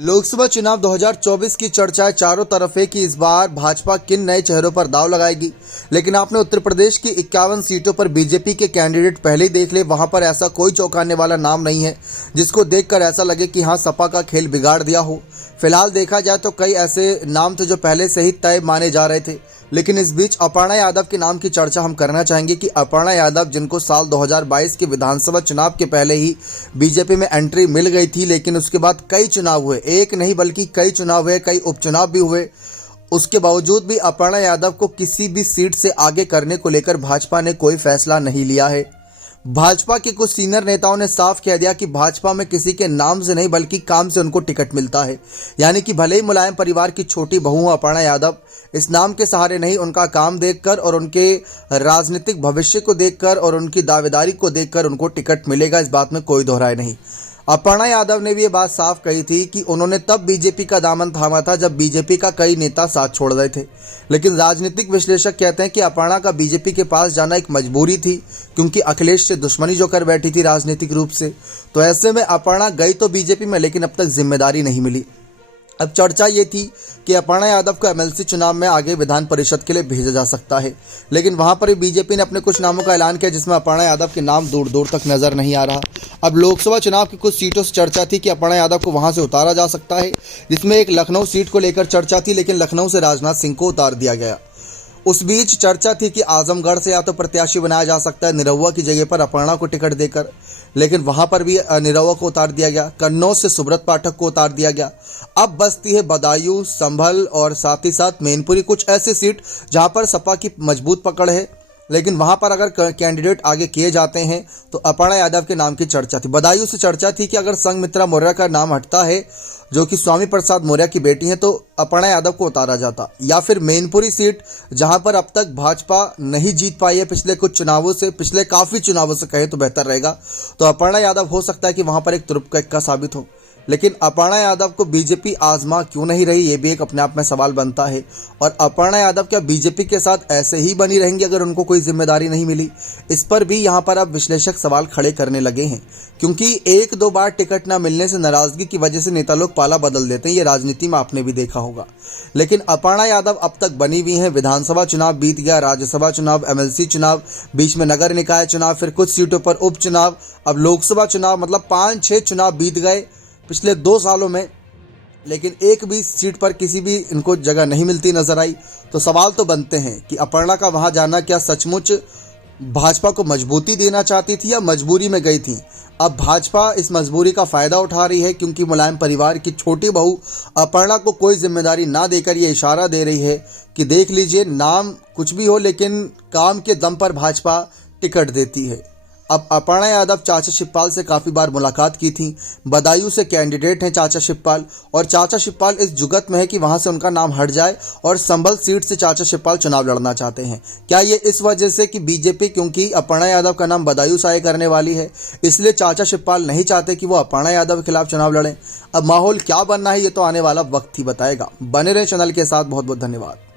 लोकसभा चुनाव 2024 की चर्चाएं चारों तरफ है कि इस बार भाजपा किन नए चेहरों पर दांव लगाएगी। लेकिन आपने उत्तर प्रदेश की 51 सीटों पर बीजेपी के कैंडिडेट पहले ही देख ले। वहां पर ऐसा कोई चौंकाने वाला नाम नहीं है जिसको देखकर ऐसा लगे कि हाँ, सपा का खेल बिगाड़ दिया हो। फिलहाल देखा जाए तो कई ऐसे नाम थे जो पहले से ही तय माने जा रहे थे, लेकिन इस बीच अपर्णा यादव के नाम की चर्चा हम करना चाहेंगे कि अपर्णा यादव, जिनको साल 2022 के विधानसभा चुनाव के पहले ही बीजेपी में एंट्री मिल गई थी, लेकिन उसके बाद कई चुनाव हुए, एक नहीं बल्कि कई चुनाव हुए, कई उपचुनाव भी हुए। उसके बावजूद भी अपर्णा यादव को किसी भी सीट से आगे करने को लेकर भाजपा ने कोई फैसला नहीं लिया है। भाजपा के कुछ सीनियर नेताओं ने साफ कह दिया कि भाजपा में किसी के नाम से नहीं बल्कि काम से उनको टिकट मिलता है। यानी कि भले ही मुलायम परिवार की छोटी बहू अपर्णा यादव, इस नाम के सहारे नहीं, उनका काम देखकर और उनके राजनीतिक भविष्य को देखकर और उनकी दावेदारी को देखकर उनको टिकट मिलेगा, इस बात में कोई दोहराए नहीं। अपर्णा यादव ने भी ये बात साफ कही थी कि उन्होंने तब बीजेपी का दामन थामा था जब बीजेपी का कई नेता साथ छोड़ रहे थे। लेकिन राजनीतिक विश्लेषक कहते हैं कि अपर्णा का बीजेपी के पास जाना एक मजबूरी थी, क्योंकि अखिलेश से दुश्मनी जो कर बैठी थी राजनीतिक रूप से। तो ऐसे में अपर्णा गई तो बीजेपी में, लेकिन अब तक जिम्मेदारी नहीं मिली। अब चर्चा ये थी कि अपर्णा यादव को एमएलसी चुनाव में आगे विधान परिषद के लिए भेजा जा सकता है, लेकिन वहां पर भी बीजेपी ने अपने कुछ नामों का ऐलान किया, जिसमें अपर्णा यादव के नाम दूर दूर तक नजर नहीं आ रहा। अब लोकसभा चुनाव की कुछ सीटों से चर्चा थी कि अपर्णा यादव को वहां से उतारा जा सकता है, जिसमें एक लखनऊ सीट को लेकर चर्चा थी, लेकिन लखनऊ से राजनाथ सिंह को उतार दिया गया। उस बीच चर्चा थी कि आजमगढ़ से या तो प्रत्याशी बनाया जा सकता है निरहुआ की जगह पर अपर्णा को टिकट देकर, लेकिन वहां पर भी निरहुआ को उतार दिया गया। कन्नौज से सुब्रत पाठक को उतार दिया गया। अब बचती है बदायूं, संभल और साथ ही साथ मैनपुरी, कुछ ऐसे सीट जहां पर सपा की मजबूत पकड़ है, लेकिन वहां पर अगर कैंडिडेट आगे किए जाते हैं तो अपर्णा यादव के नाम की चर्चा थी। बदायूं से चर्चा थी कि अगर संघमित्रा मौर्य का नाम हटता है, जो कि स्वामी प्रसाद मौर्य की बेटी हैं, तो अपर्णा यादव को उतारा जाता। या फिर मैनपुरी सीट, जहां पर अब तक भाजपा नहीं जीत पाई है पिछले कुछ चुनावों से, पिछले काफ़ी चुनावों से कहे तो बेहतर रहेगा, तो अपर्णा यादव हो सकता है कि वहां पर एक तुरुप का इक्का साबित हो। लेकिन अपर्णा यादव को बीजेपी आजमा क्यों नहीं रही, ये भी एक अपने आप में सवाल बनता है। और अपर्णा यादव क्या बीजेपी के साथ ऐसे ही बनी रहेंगी अगर उनको कोई जिम्मेदारी नहीं मिली? इस पर भी यहाँ पर अब विश्लेषक सवाल खड़े करने लगे हैं, क्योंकि एक दो बार टिकट न मिलने से नाराजगी की वजह से नेता लोग पाला बदल देते हैं। ये राजनीति में आपने भी देखा होगा। लेकिन अपर्णा यादव अब तक बनी हुई हैं। विधानसभा चुनाव बीत गया, राज्यसभा चुनाव, एमएलसी चुनाव, बीच में नगर निकाय चुनाव, फिर कुछ सीटों पर उपचुनाव, अब लोकसभा चुनाव, मतलब 5-6 चुनाव बीत गए पिछले 2 सालों में, लेकिन एक भी सीट पर किसी भी इनको जगह नहीं मिलती नजर आई। तो सवाल तो बनते हैं कि अपर्णा का वहां जाना क्या सचमुच भाजपा को मजबूती देना चाहती थी या मजबूरी में गई थी? अब भाजपा इस मजबूरी का फायदा उठा रही है, क्योंकि मुलायम परिवार की छोटी बहू अपर्णा को कोई जिम्मेदारी ना देकर ये इशारा दे रही है कि देख लीजिए, नाम कुछ भी हो लेकिन काम के दम पर भाजपा टिकट देती है। अब अपर्णा यादव चाचा शिवपाल से काफ़ी बार मुलाकात की थी। बदायूं से कैंडिडेट हैं चाचा शिवपाल, और चाचा शिवपाल इस जुगत में है कि वहां से उनका नाम हट जाए और संभल सीट से चाचा शिवपाल चुनाव लड़ना चाहते हैं। क्या ये इस वजह से कि बीजेपी, क्योंकि अपर्णा यादव का नाम बदायूं से आगे करने वाली है, इसलिए चाचा शिवपाल नहीं चाहते कि वो अपर्णा यादव के खिलाफ चुनाव लड़ें? अब माहौल क्या बनना है ये तो आने वाला वक्त ही बताएगा। बने रहे चैनल के साथ। बहुत बहुत धन्यवाद।